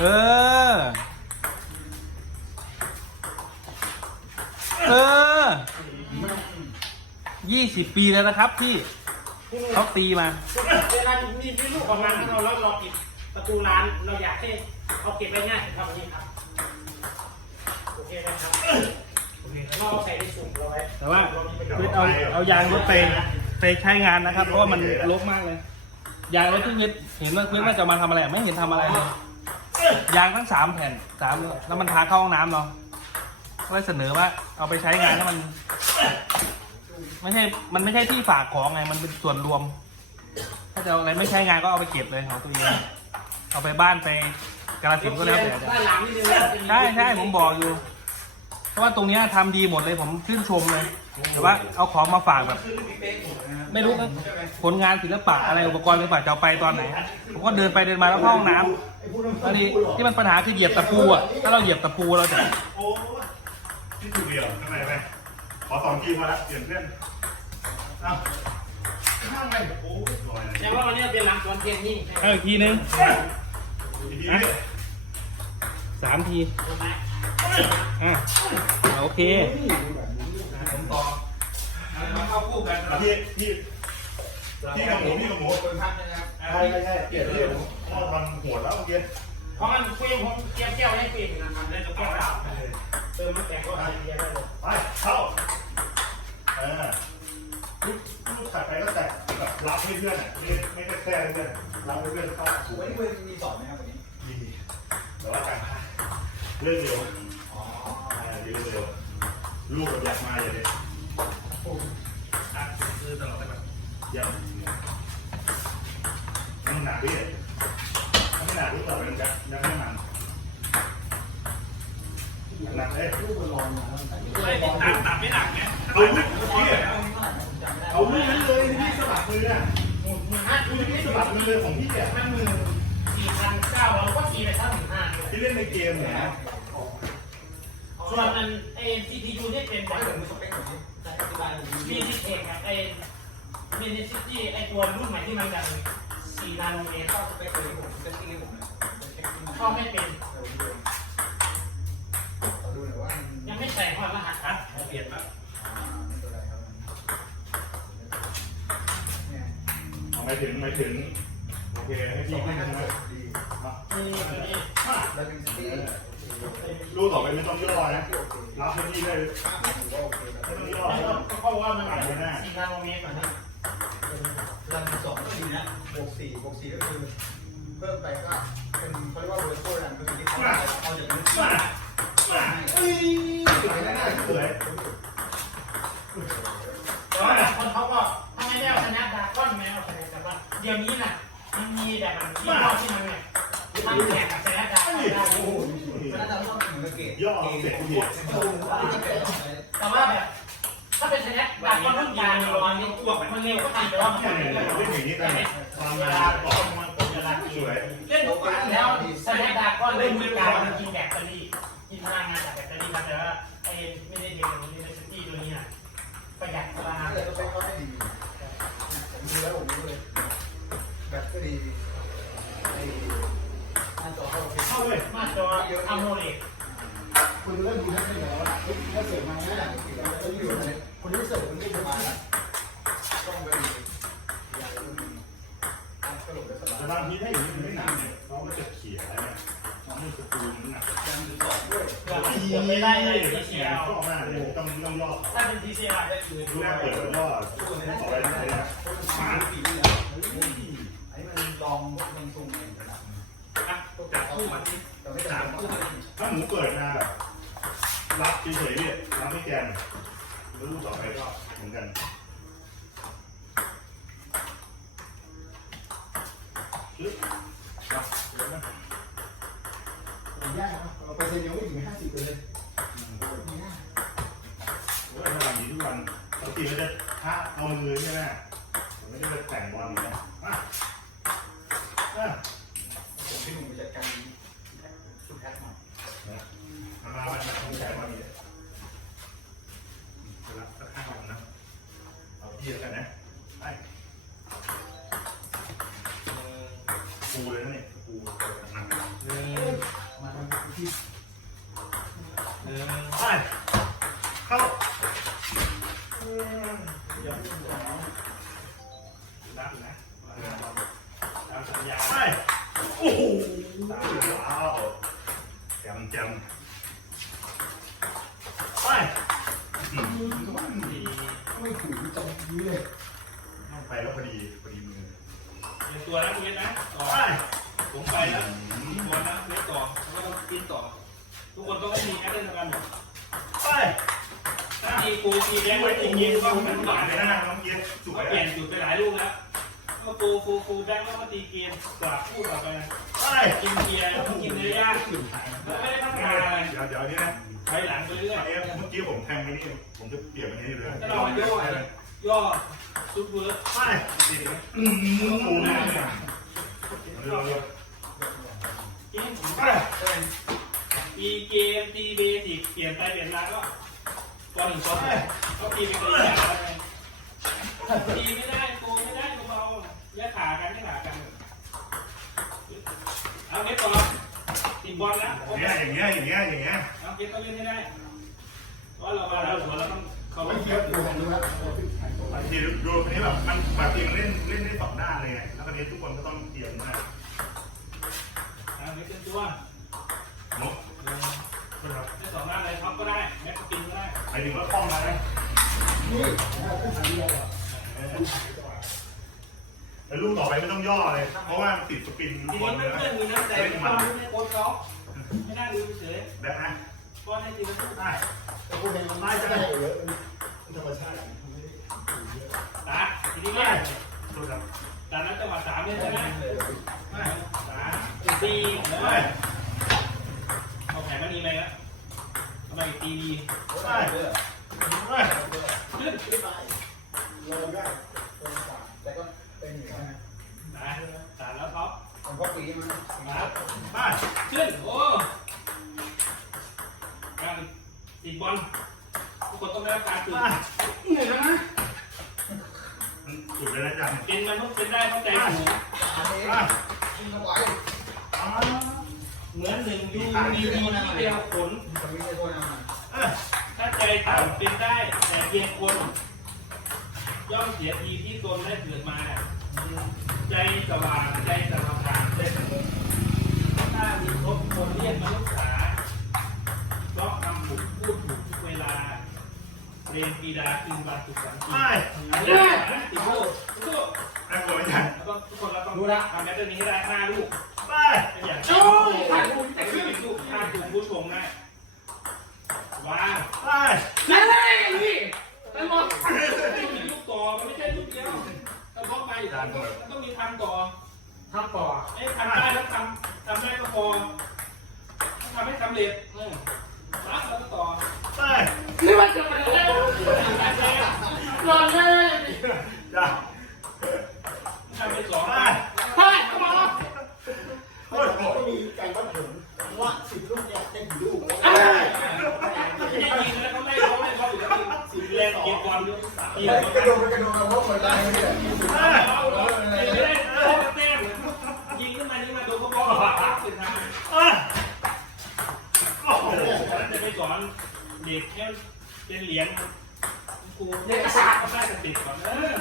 เออ เออ ยี่สิบปีแล้วนะครับ พี่เขาตีมา เวลามีมีลูกของมันเราเราเราปิดประตูร้านเราอยากให้เขาเก็บไว้ง่ายทำแบบนี้ครับโอเคไหมครับโอเคเราเอาใส่ในสุ่มเราไว้แต่ว่าคือเอาเอายางรถไปไปใช้งานนะครับ เพราะว่ามันรกมากเลย ยางรถที่เห็นเห็นว่าเพื่อนว่าจะมาทำอะไร ไม่เห็นทำอะไรเลย ยางทั้งสามแผ่นสามแล้วมันทาเข้าห้องน้ำเนาะก็เลยเสนอว่า เอาไปใช้งานแล้วมัน ไม่ใช่ มันไม่ใช่ที่ฝากของไง มันเป็นส่วนรวม ถ้าจะเอาอะไรไม่ใช้งานก็เอาไปเก็บเลยของตัวเองเอาไปบ้านไปกระสินธุ์ก็แล้วแต่ด้านหลังนี่เลยใช่ใช่ผมบอกอยู่ เพราะว่าตรงเนี้ยทำดีหมดเลยผมชื่นชมเลย แต่ว่าเอาของมาฝากแบบ ไม่รู้นะผลงานศิลปะอะไรอุปกรณ์ศิลปะจะเอาไปตอนไหน ผมก็เดินไปเดินมาแล้วเข้าห้องน้ำอันนี้ที่มันปัญหาคือเหยียบตะปูอะถ้าเราเหยียบตะปูเราจะโอ้ที่ถูกเดียวทำไมไปขอสองทีมาแล้วเปลี่ยนเพื่อนเอ้าข้างไปโอ้ยลอยเลยแต่ว่าวันนี้เป็นหลังสวนเทียนยิ่งเอาอีกทีนึงอีกทีเนี่ยสามทีอะโอเคผม ต่อมาเข้าคู่กันพี่พี่พี่กับหมูพี่กับหมูใช่ใช่เปลี่ยนเลยพ่อทำหัวแล้วเมื่อกี้เพราะมันคุยผมเกี่ยวเกี่ยวให้ปิดนะครับแล้วจะแก้วเติมมันแตกก็ใส่เยอะได้เลยไปเข้าเออลูกลูกถัดไปก็แตะแบบรับให้เพื่อนอะไม่ไม่ได้แค่ให้เพื่อนรับให้เพื่อนเข้าสู่วันนี้คุณมีสอนไหมครับวันนี้ดีแต่ว่าการเรื่องเร็วอ๋อเรื่องเร็วลูกแบบอยากมาอย่างนี้อะคือตลอดเลยแบบ ยังมันหนักพี่ถ้าไม่หนักรู้ต่อไปมันจะยังไม่มันหนักเลยลูกมันลอยมาตั้งแต่นี้ไม่หนักหนักไม่หนักไงเอาลูกพี่เอาลูกนั้นเลยที่สะบัดมืออะห้าลูกที่สะบัดมือเลยของพี่อะห้ามื่นสี่พันเก้าเราก็ตีไปสักหมื่นห้าที่เล่นในเกมเนี่ยส่วนมันไอ้ CPU นี่เป็นแบบผมสเปคแบบนี้แต่อธิบายแบบมีที่เทคกับไอ มินิซิตี้ไอ้ตัวรุ่นใหม่ที่มันแบบสี่นาโนเมตรเข้าสเปคเลยผมเซตติ้งให้ผมนะเช็คที่มันชอบไม่เป็นขอดูหน่อยว่ามันยังไม่ใส่ความรหัสครับเปลี่ยนแล้วเป็นตัวอะไรครับเนี่ยเอาไม่ถึงไม่ถึง โอเคให้พี่ขึ้นใช่ไหมดีนี่นี่แล้วเป็นซิตี้ลูกต่อไปไม่ต้องย่อนะรับให้พี่ได้ถือว่าโอเคแล้วไม่ต้องย่อนี่ไม่ต้องก็เพราะว่ามันแบบสี่นาโนเมตรแบบนี้ รันสองก็ดีนะบวกสี่บวกสี่ก็คือเพิ่มไปก็เป็นเขาเรียกว่าเวอร์ชวลรันคือที่เขาเอาจากนี้มามาเอ้ยสวยนะสวยแต่ว่าคนเขาก็ทำไมไม่เอาชนะดาก้อนไม่เอาชนะแต่ว่าเดี๋ยวนี้น่ะมันมีแบบมันที่รอบที่มันเนี่ยทำแข่งกับชนะดาก้อนได้โอ้โหมันน่าจะต้องเหมือนเกตย่อเสร็จพี่แต่ว่าแบบ เป็นชนะดาก้อนรุ่นยางร้อนนี่ตัวมันเร็วก็ตีไปว่ามันเนี่ยเร็เนี่ยวเล่นอย่างนี้กันความเวเวลาต่อมันตกเวลาสวยเล่นทุกครั้งแล้วชนะดาก้อนเล่นมือกางมันกินแบตเตอรี่กินพลังงานจากแบตเตอรี่มาแต่ว่าไอ้ไม่ได้เรียนรู้ในสตี้ตัวนี้น่ะประหยัดพลังงานแต่สเปคเขาให้ดีผมดูแล้วผมรู้เลยแบตก็ดีไอ้หน้าจอเข้าเข้าเลยมาจออะโมเลดคุณเริ่มดูนักเรียนแล้วนะถ้าเสริมมาไม่ได้ต้องอยู่ในคนที่เสริมคนที่จะมาแล้วต้องไปดีอย่างอื่น ก็หลบได้สบายแต่บางทีถ้าอย่างนี้มันไม่หนักเนี่ยเราก็จะเขี่ยแล้วเนี่ยมันสกูลหนักยังจุดสองด้วยกอบเกือบไม่ได้เลยทีเขี่ยยชอบมาเลยต้องต้องย่อถ้าเป็นทีซียได้คือดูแรกเปิดแล้วย่อต่อไปนี่เลยนะมาปีนี้แล้วไอ้มันลองมันซุ่มเองนะอะจับคู่มาที่แต่ไม่สามคู่ถ้าหมูเปิดมาแบบรับเฉยๆเนี่ยรับไม่แกนแล้ต่อไปก็เหมือนกันปึ๊บมาเดี๋ยวนะ ผมยากนะเปอร์เซ็นต์ยังไม่ถึงห้าสิบเลยโอ้ยทำอยู่ทุกวันปกติมันจะท่าเอามือใช่ไหมผมไม่ได้ไปแต่งบอลอย่างนี้นะมาอะ โอ้โหว้าวจมแจมไปอืมดีไม่ถึงตรงเลยต้องไปแล้วพอดีพอดีมือเรียนตัวนะคุณเวทนะต่อไปผมไปแล้วตัวนะเวทต่อแล้วก็กินต่อ ทุกคนต้องมีแอดเล่นทำงานหมดไป ถ้าตีปูตีแดงไว้ตีเย็นก็มันหวานไปเลยนะนะน้องเย็นจุกก็ไปเปลี่ยนจุดไปหลายลูกแล้วก็ปูปูปูแบงก์ก็มาตีเกมกว่าพูดต่อไปนะไปกินเกียร์กินเนื้อย่างแล้วไม่ได้พัฒนาอะไรเดี๋ยวเดี๋ยวนี้นะไปหลังไปเรื่อยเมื่อกี้ผมแทงไปนี่ผมจะเปลี่ยนไปนี่เลยถ้าเราย่อย่อซุปเวิร์กไปอืมปูนะเร็วเร็วกินไปตีเกมตีเบสิกเปลี่ยนไปเปลี่ยนมาก็ ตอนหนึ่งตอนหนึ่งก็ตีไปเลยตีไม่ได้โกไม่ได้เบาๆแยกขากันแยกขากัน เอาเก็บต่อติดบอลนะอย่างเงี้ยอย่างเงี้ยอย่างเงี้ยอย่างเงี้ยเอาเก็บต้องเล่นให้ได้เพราะเรามาแล้วหัวเราต้องเขาไม่เทีเก็ยบดูหันดูครับาขึ้นหันตัวบางทีดูคนนี้แบบมันบางทีมันเล่นเล่นได้สองด้านเลยไงแล้วคนนี้ทุกคนก็ต้องเตรียมนะเอาเก็บเป็นตัวนกนะครับได้สองหน้าเลยท็อปก็ได้ ถึงว่าคล่องนะนี่เราขึ้นหันเดียวอะแล้วลูกต่อไปไม่ต้องย่อเลย เพราะว่าติดสปินทีบอนี้ลเพื่นะอนๆมีน้ำใจตอนที่โค้ชเขาไม่น่าดูเฉยแบ็คนะป้อนให้ทีละทุกได้แต่พวกนี้มันไม่ใช่เยอะธรรมชาติไม่ได้ตาทีนี้เนี่ยโทษครับตานั้นจังหวะสามเนี่ยใช่ไหมสามสี่เออเอาแผนมาดีไหมครับทำไม ตีดีได้ได้ขึ้นขึ้นไปเราได้ตรงกลางแต่ก็เป็นอย่างนั้นนะสามแล้วท็อปผมก็ปีมันครับได้ขึ้น โอ้การติดบอลทุกคนต้องได้รับการฝึกเหนื่อยนะมันสุดเลยนะจ๊ะเป็นมนุษย์เป็นได้เข้าใจหูอันนี้ได้กิน เข้าไปเหมือนหนึ่งยูดีดีที่เดียวขนคนไม่ใช่คนเอามาเออถ้าใจต่ำเป็นได้ แต่เพียงคน ย่อมเสียทีที่ตนได้เกิดมา ใจสว่างใจสว่างใจสงบถ้ามีครบคนเรียกมนุษย์ขาเพราะคำถูกพูดถูกทุกเวลาเรียนปีดาคืนบาสุขสันติได้อันนี้นะติโก้ติโก้น่ากลัวไหมจ๊ะแล้วก็ทุกคนเราต้องทำแมตเตอร์นี้ให้ได้ห้าลูก ได้งโอ้ยห้าลูกแต่คือเป็นลูกห้าถูกผู้ชมได้วางได้นั่นเลยนี่มันหมดต้องมีลูกต่อมันไม่ใช่ลูกเดียวถ้าบล็อกไปอยู่มันต้องมีทำต่อทำต่อไอ้ทำได้แล้วทำทำได้ก็พอทำให้สำเร็จเออรับแล้วก็ต่อได้นี่มันจะมาแล้วนอนเลย จ้ะ ทำไปสอง ได้ เฮ้ยเข้ามา โอ้ยโห ก็มีการวัดผลว่าสิบลูกเนี่ยได้กี่ลูก ไม่ได้ยิงแล้วเขาไม่เขาไม่เขาอยู่แล้วสิ บแรงเก็บบอลด้วยยิงกระโดดกระโดดเราเพราะคนได้เนี่ยได้เอาเอาไม่ได้โค้งเต้มยิงขึ้นมานี่มาโดนเขาบอกสุดท้ายอะโอ้โหจะไปสอนเด็กแค่เป็นเหรียญครูเด็กกระสาเขาได้สติก่อนเออ